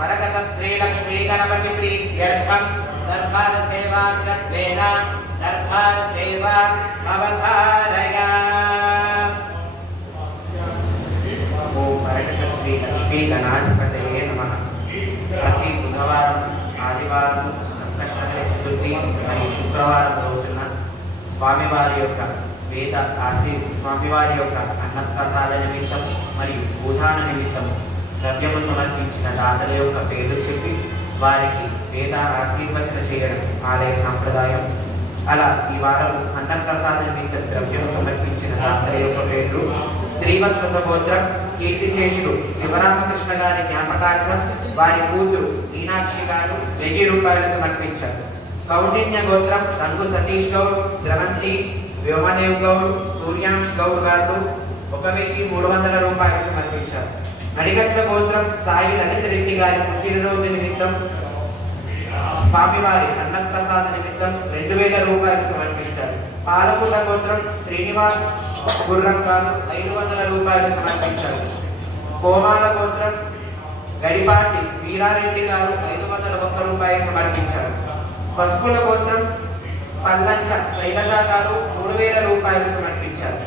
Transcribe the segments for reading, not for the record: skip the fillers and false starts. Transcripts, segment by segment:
परगत श्री लक्ष्मी गणपति प्रीत्यर्थम दरबार सेवागत्वेन दरबार सेवा अवधारया। ओम परगत श्री लक्ष्मी गणाधिपतये नमः। प्रति बुधवार आदिवार संकष्टहरे चतुर्थी మరియు శుక్రవారం రోజున స్వామివారి యొక్క వేద స్వామివారి యొక్క అన్నప్రసాద నిమిత్తం మరియు భూదాన నిమిత్తం ద్రవ్యము సమర్పించిన దాతల యొక్క పేర్లు చెప్పి వారికి వేద ఆశీర్వచన చేయడం ఆలయ సంప్రదాయం. అలా ఈ వారం అన్నప్రసాద నిమిత్తం ద్రవ్యం సమర్పించిన దాతల యొక్క పేర్లు: శ్రీవత్స సహోదరం కీర్తిశేషుడు శివరామకృష్ణ గారి జ్ఞాపకార్థం వారి కూతురు మీనాక్షి గారు 1000 రూపాయలు సమర్పించారు. కౌండిన్య గోత్రం రంగు సతీష్ గౌడ్, స్రవంతి వ్యోమదేవ్ గౌడ్, సూర్యాంశ్ గౌడ్ గారు 1300 రూపాయలు సమర్పించారు. నడిగట్ల గోత్రం సాయి లలిత రెడ్డి గారి పుట్టినరోజు నిమిత్తం స్వామివారి అన్నప్రసాద నిమిత్తం 2000 రూపాయలు సమర్పించారు. పాలకుల గోత్రం శ్రీనివాస్ గుర్రం గారు 500 రూపాయలు సమర్పించారు. కోమాల గోత్రం గడిపాటి వీరారెడ్డి గారు 501 రూపాయలు సమర్పించారు. పసుపుల గోత్రం పల్లంచ శైలజ గారు 3000 రూపాయలు సమర్పించారు.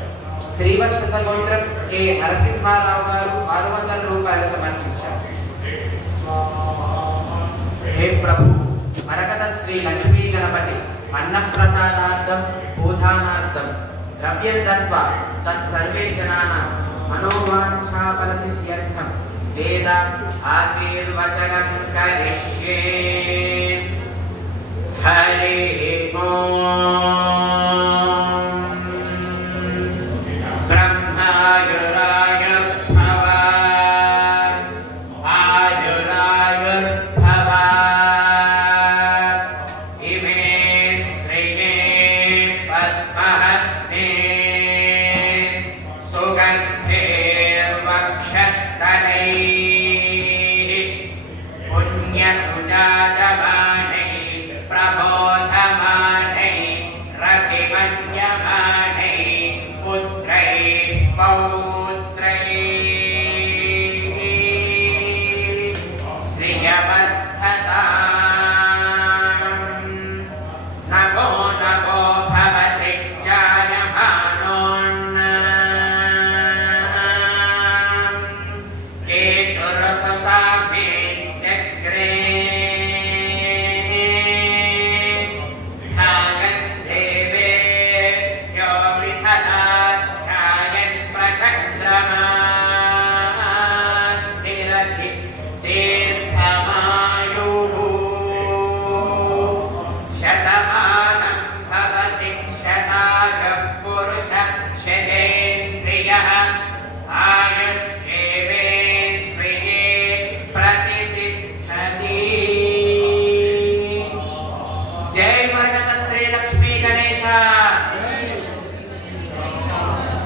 శ్రీవత్స గోత్రం కె నరసింహారావు గారు 600 రూపాయలు సమర్పించారు. हे प्रभु मरकत श्री लक्ष्मी गणपति अन्नप्रसादार्थं भूदानार्थं द्रव्यं दत्वा तत्सर्वे जनानां मनोवाञ्छाफलसिद्ध्यर्थं वेद आशीर्वचनं करिष्ये। हरि ओम।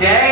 जय